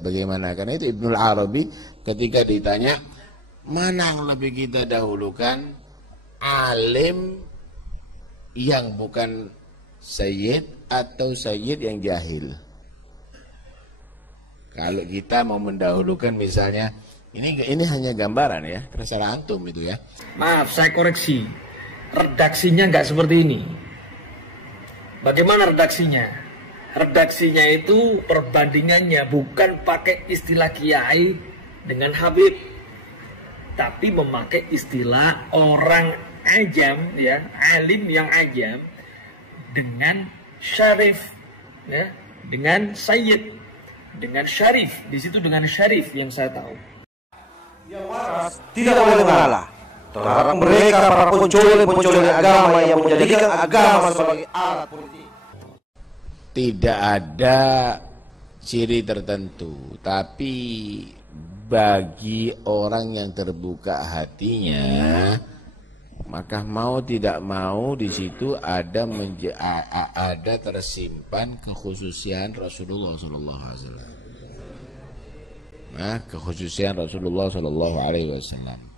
Bagaimana? Karena itu Ibnul Arabi ketika ditanya mana yang lebih kita dahulukan, alim yang bukan sayyid atau sayyid yang jahil. Kalau kita mau mendahulukan misalnya, ini hanya gambaran ya, terserah antum itu ya. Maaf, saya koreksi. Redaksinya nggak seperti ini. Bagaimana redaksinya? Redaksinya itu perbandingannya bukan pakai istilah kiai dengan habib, tapi memakai istilah orang ajam ya, alim yang ajam dengan syarif ya, dengan sayyid, dengan syarif. Di situ dengan syarif yang saya tahu. Yang waras tidak boleh mengalah terhadap mereka para pencuri agama yang menjadikan agama sebagai alat politik. Tidak ada ciri tertentu, tapi bagi orang yang terbuka hatinya, maka mau tidak mau di situ ada tersimpan kekhususian Rasulullah Sallallahu Alaihi Wasallam. Nah, kekhususian Rasulullah Sallallahu Alaihi Wasallam.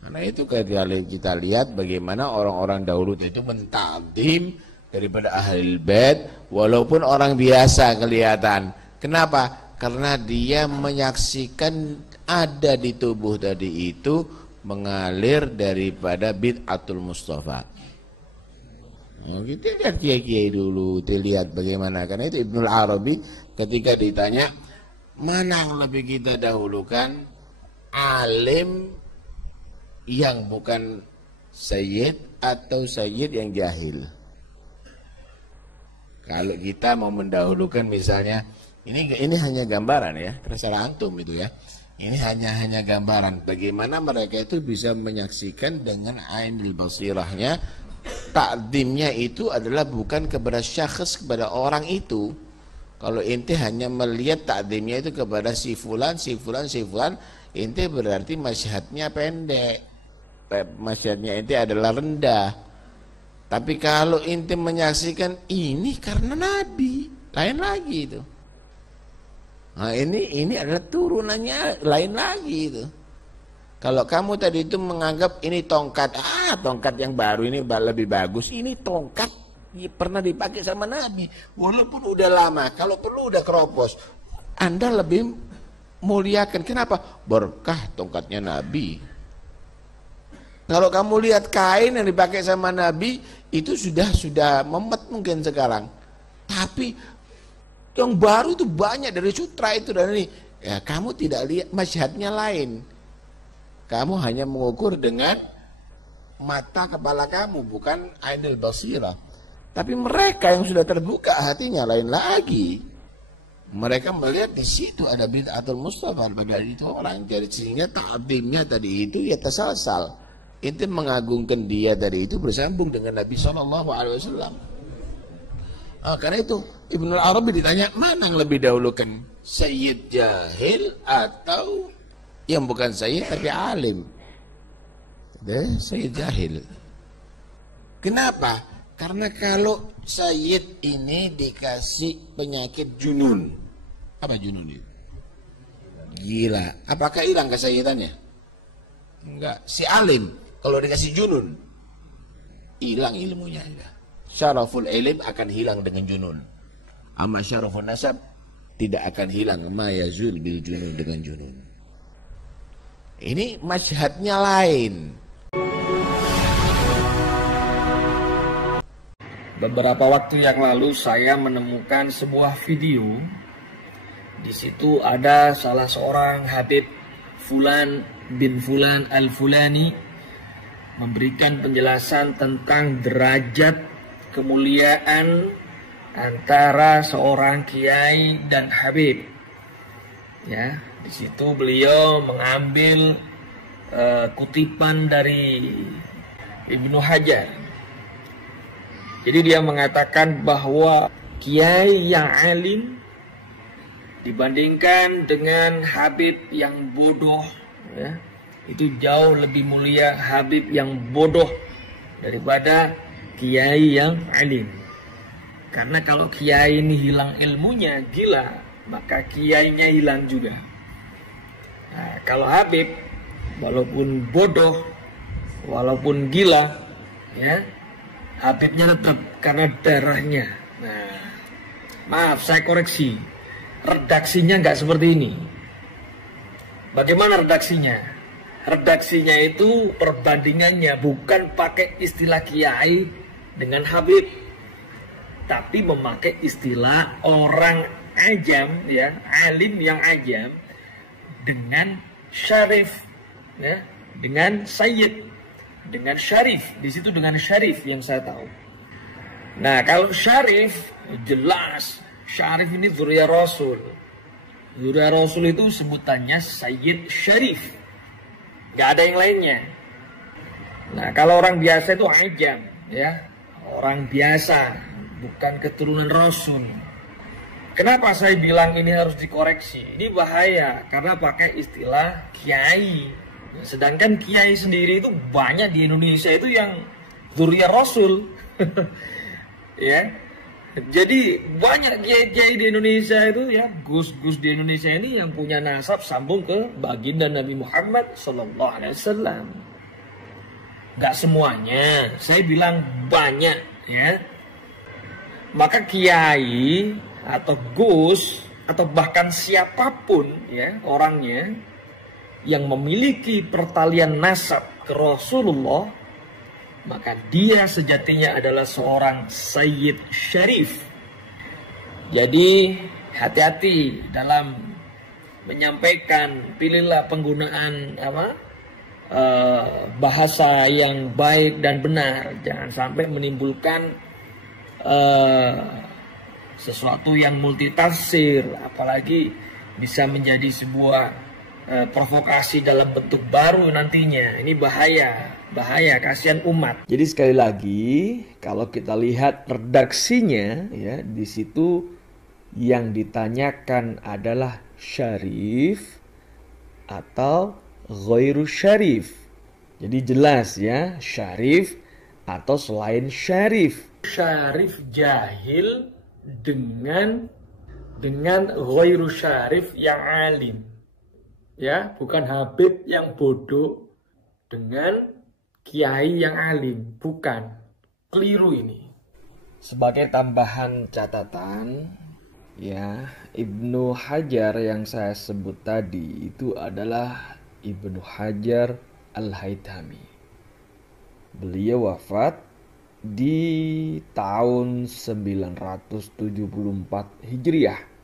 Karena itu kita lihat bagaimana orang-orang dahulu itu mentakdim daripada ahli bait, walaupun orang biasa kelihatan. Kenapa? Karena dia menyaksikan ada di tubuh tadi itu mengalir daripada bid'atul Mustafa. Kita lihat kiai-kiai dulu, kita lihat bagaimana. Karena itu Ibnul Arabi ketika ditanya mana yang lebih kita dahulukan, alim yang bukan sayyid atau sayyid yang jahil. Kalau kita mau mendahulukan misalnya, ini hanya gambaran ya, terserah antum itu ya. Ini hanya gambaran bagaimana mereka itu bisa menyaksikan dengan ainul basirahnya. Takdimnya itu adalah bukan kepada syakhs, kepada orang itu. Kalau ente hanya melihat takdimnya itu kepada si fulan, ente berarti masyhadnya pendek. Masyhadnya ente adalah rendah. Tapi kalau ente menyaksikan ini karena Nabi, lain lagi itu. Nah, ini adalah turunannya lain lagi itu. Kalau kamu tadi itu menganggap ini tongkat, tongkat yang baru ini lebih bagus. Ini tongkat pernah dipakai sama Nabi, walaupun udah lama. Kalau perlu udah keropos, Anda lebih muliakan. Kenapa? Berkah tongkatnya Nabi. Kalau kamu lihat kain yang dipakai sama Nabi itu sudah memet mungkin sekarang, tapi yang baru itu banyak dari sutra itu dan ini. Ya, kamu tidak lihat masyhadnya lain. Kamu hanya mengukur dengan mata kepala kamu, bukan ainul basirah. Tapi mereka yang sudah terbuka hatinya lain lagi. Mereka melihat di situ ada bid'atul Mustafa, padahal itu orang jadi, sehingga ta'zimnya tadi itu ya tasalsal. Itu mengagungkan dia dari itu bersambung dengan Nabi Sallallahu Alaihi Wasallam. Karena itu Ibnul Arabi ditanya mana yang lebih dahulukan, sayyid jahil atau yang bukan sayyid tapi alim? Sayyid jahil. Kenapa? Karena kalau sayyid ini dikasih penyakit junun. Apa junun itu? Gila. Apakah hilang kesayyidannya? Enggak. Si alim kalau dikasih junun, hilang ilmunya. Syaraful ilm akan hilang dengan junun. Amma syarafun nasab tidak akan hilang. Ma yazul bil junun, dengan junun. Ini masyhadnya lain. Beberapa waktu yang lalu saya menemukan sebuah video. Di situ ada salah seorang Habib Fulan bin Fulan al-Fulani memberikan penjelasan tentang derajat kemuliaan antara seorang kiai dan habib. Ya, di situ beliau mengambil kutipan dari Ibnu Hajar. Jadi dia mengatakan bahwa kiai yang alim dibandingkan dengan habib yang bodoh, ya, itu jauh lebih mulia habib yang bodoh daripada kiai yang alim. Karena kalau kiai ini hilang ilmunya, gila, maka kiainya hilang juga. Nah, kalau Habib, walaupun bodoh, walaupun gila, ya, Habibnya tetap karena darahnya. Nah, maaf, saya koreksi, redaksinya nggak seperti ini. Bagaimana redaksinya? Redaksinya itu perbandingannya bukan pakai istilah kiai dengan Habib, tapi memakai istilah orang ajam, ya, alim yang ajam, dengan syarif, ya, dengan sayyid, dengan syarif. Di situ dengan syarif yang saya tahu. Nah, kalau syarif jelas, syarif ini dzurriyyah Rasul. Dzurriyyah Rasul itu sebutannya sayyid syarif, nggak ada yang lainnya. Nah, kalau orang biasa itu ajam, ya, orang biasa, bukan keturunan Rasul. Kenapa saya bilang ini harus dikoreksi? Ini bahaya karena pakai istilah kiai. Sedangkan kiai sendiri itu banyak di Indonesia itu yang dzurriyyah Rasul. Ya. Jadi banyak kiai-kiai di Indonesia itu, ya, gus-gus di Indonesia ini yang punya nasab sambung ke baginda Nabi Muhammad SAW. Gak semuanya, saya bilang banyak, ya. Maka kiai atau gus atau bahkan siapapun, ya, orangnya yang memiliki pertalian nasab ke Rasulullah, maka dia sejatinya adalah seorang sayyid syarif. Jadi hati-hati dalam menyampaikan, pilihlah penggunaan bahasa yang baik dan benar, jangan sampai menimbulkan sesuatu yang multitafsir, apalagi bisa menjadi sebuah provokasi dalam bentuk baru nantinya. Ini bahaya, kasihan umat. Jadi sekali lagi, kalau kita lihat redaksinya, ya, di situ yang ditanyakan adalah syarif atau ghairu syarif. Jadi jelas, ya, syarif atau selain syarif. Syarif jahil dengan ghairu syarif yang alim. Ya, bukan Habib yang bodoh dengan kiai yang alim, bukan. Keliru ini. Sebagai tambahan catatan, ya, Ibnu Hajar yang saya sebut tadi itu adalah Ibnu Hajar Al-Haytami. Beliau wafat di tahun 974 Hijriah.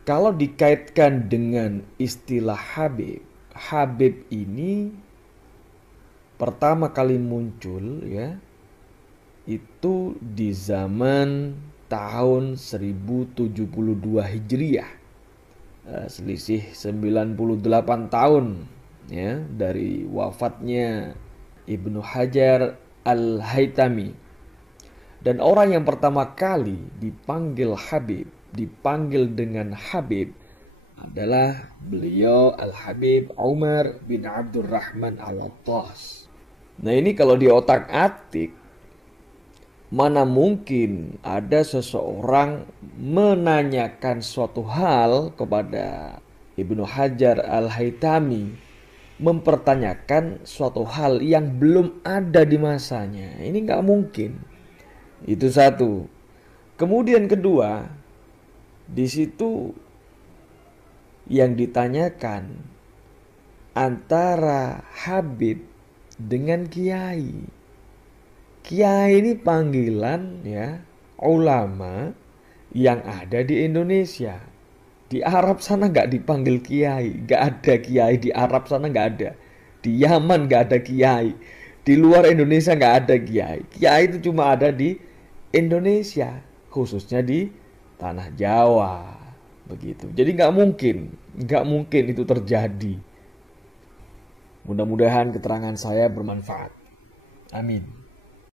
Kalau dikaitkan dengan istilah Habib, Habib ini pertama kali muncul, ya, itu di zaman tahun 1072 Hijriah. Selisih 98 tahun, ya, dari wafatnya Ibnu Hajar Al-Haytami. Dan orang yang pertama kali dipanggil Habib, dipanggil dengan Habib, adalah beliau Al-Habib Umar bin Abdurrahman Al-Attas. Nah, ini kalau di otak-atik, mana mungkin ada seseorang menanyakan suatu hal kepada Ibnu Hajar Al-Haytami, mempertanyakan suatu hal yang belum ada di masanya. Ini nggak mungkin. Itu satu. Kemudian kedua, di situ yang ditanyakan antara Habib dengan kiai. Kiai ini panggilan, ya, ulama yang ada di Indonesia. Di Arab sana nggak dipanggil kiai, nggak ada kiai di Arab sana, nggak ada. Di Yaman nggak ada kiai. Di luar Indonesia nggak ada kiai. Kiai itu cuma ada di Indonesia, khususnya di tanah Jawa, begitu. Jadi nggak mungkin itu terjadi. Mudah-mudahan keterangan saya bermanfaat. Amin.